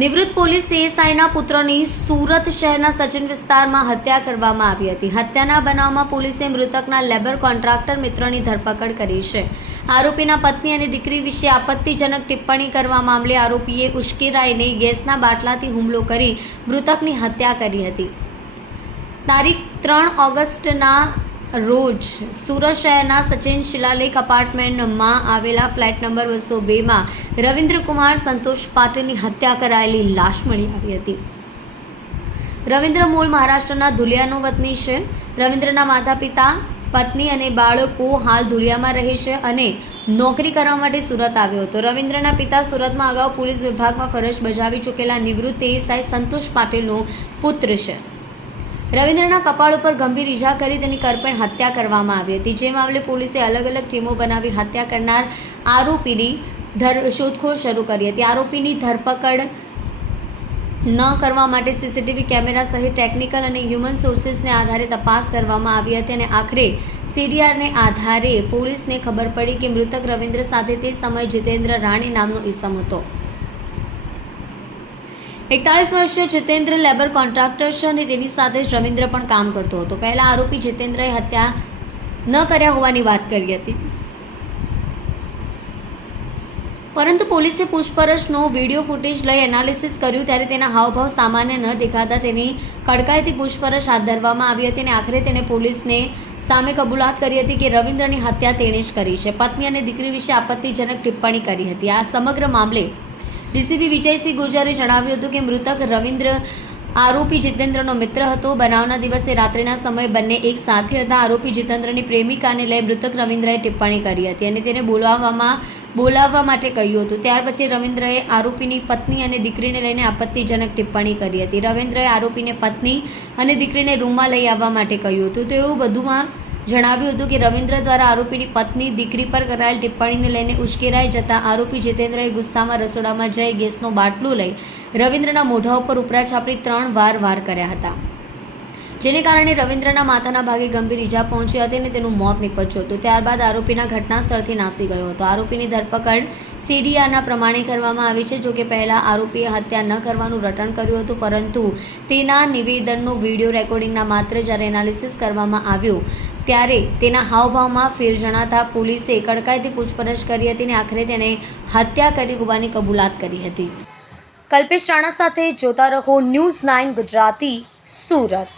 નિવૃત્ત પોલીસ એએસઆઈના પુત્રની સુરત શહેરના સચિન વિસ્તારમાં હત્યા કરવામાં આવી હતી. હત્યાના બનાવમાં પોલીસે મૃતકના લેબર કોન્ટ્રાક્ટર મિત્રની ધરપકડ કરી છે. આરોપીના પત્ની અને દીકરી વિશે આપત્તિજનક ટિપ્પણી કરવા મામલે આરોપીએ ઉશ્કેરાઈને ગેસના બાટલાથી હુમલો કરી મૃતકની હત્યા કરી હતી. તારીખ 3 ઓગસ્ટના રોજ સુરત શહેરના સચિન શિલાલેખ અપાર્ટમેન્ટમાં આવેલા ફ્લેટ નંબર 202માં રવિન્દ્રકુમાર સંતોષ પાટીલની હત્યા કરાયેલી લાશ મળી આવી હતી. રવિન્દ્ર મૂળ મહારાષ્ટ્રના ધુલિયાનો વતની છે. રવિન્દ્રના માતા પિતા, પત્ની અને બાળકો હાલ ધુલિયામાં રહે છે અને નોકરી કરવા માટે સુરત આવ્યો હતો. રવિન્દ્રના પિતા સુરતમાં અગાઉ પોલીસ વિભાગમાં ફરજ બજાવી ચૂકેલા નિવૃત્ત એએસઆઈ સંતોષ પાટીલનો પુત્ર છે. રવિન્દ્રના કપાળ ઉપર ગંભીર ઈજા કરી તેની કરપેણ હત્યા કરવામાં આવી હતી. જે મામલે પોલીસે અલગ અલગ ટીમો બનાવી હત્યા કરનાર આરોપીની શોધખોળ શરૂ કરી હતી. આરોપીની ધરપકડ ન કરવા માટે સીસીટીવી કેમેરા સહિત ટેકનિકલ અને હ્યુમન સોર્સિસને આધારે તપાસ કરવામાં આવી હતી અને આખરે સીડીઆરને આધારે પોલીસને ખબર પડી કે મૃતક રવિન્દ્ર સાથે તે સમયે જીતેન્દ્ર રાણી નામનો ઈસમ હતો. 41 વર્ષીય જીતેન્દ્ર લેબર કોન્ટ્રાક્ટર છે અને તેની સાથે જ રવિન્દ્ર પણ કામ કરતો હતો. પહેલા આરોપી જીતેન્દ્રએ હત્યા ન કર્યા હોવાની વાત કરી હતી, પરંતુ પોલીસે પૂછપરછનો વિડીયો ફૂટેજ લઈ એનાલિસિસ કર્યું ત્યારે તેના હાવભાવ સામાન્ય ન દેખાતા તેની કડકાઈથી પૂછપરછ હાથ ધરવામાં આવી હતી અને આખરે તેણે પોલીસને સામે કબૂલાત કરી હતી કે રવિન્દ્રની હત્યા તેણે જ કરી છે. પત્ની અને દીકરી વિશે આપત્તિજનક ટિપ્પણી કરી હતી. આ સમગ્ર મામલે ડીસીપી વિજયસિંહ ગુર્જરે જણાવ્યું હતું કે મૃતક રવિન્દ્ર આરોપી જીતેન્દ્રનો મિત્ર હતો. બનાવના દિવસે રાત્રિના સમયે બંને એક સાથે હતા. આરોપી જીતેન્દ્રની પ્રેમિકાને લઈ મૃતક રવિન્દ્રએ ટિપ્પણી કરી હતી અને તેને બોલાવવા માટે કહ્યું હતું. ત્યાર પછી રવિન્દ્રએ આરોપીની પત્ની અને દીકરીને લઈને આપત્તિજનક ટિપ્પણી કરી હતી. રવિન્દ્રએ આરોપીને પત્ની અને દીકરીને રૂમમાં લઈ આવવા માટે કહ્યું હતું. તેઓ વધુમાં જણાવ્યું હતું કે રવિન્દ્ર દ્વારા આરોપીની પત્ની દીકરી પર કરાયેલ ટિપ્પણીને લઈને ઉશ્કેરાઈ જતા આરોપી જીતેન્દ્રએ ગુસ્સામાં રસોડામાં જઈ ગેસનો બાટલો લઈ રવિન્દ્રના મોઢા ઉપર ઉપરા છાપરી 3 વાર કર્યા હતા, જેને કારણે રવિન્દ્રના માથાના ભાગે ગંભીર ઈજા પહોંચી હતી અને તેનું મોત નીપજ્યું હતું. ત્યારબાદ આરોપીના ઘટના સ્થળથી નાસી ગયો હતો. આરોપીની ધરપકડ સીડીઆરના પ્રમાણે કરવામાં આવી છે. જોકે પહેલા આરોપીએ હત્યા ન કરવાનું રટણ કર્યું હતું, પરંતુ તેના નિવેદનનો વિડીયો રેકોર્ડિંગના માત્ર જ્યારે એનાલિસિસ કરવામાં આવ્યું ત્યારે તેના હાવભાવમાં ફેર જણાતા પોલીસે કડકાઈથી પૂછપરછ કરી હતી અને આખરે તેણે હત્યા કરી હોવાની કબૂલાત કરી હતી. કલ્પેશ રાણા સાથે જોતા રહો ન્યૂઝ 9 ગુજરાતી, સુરત.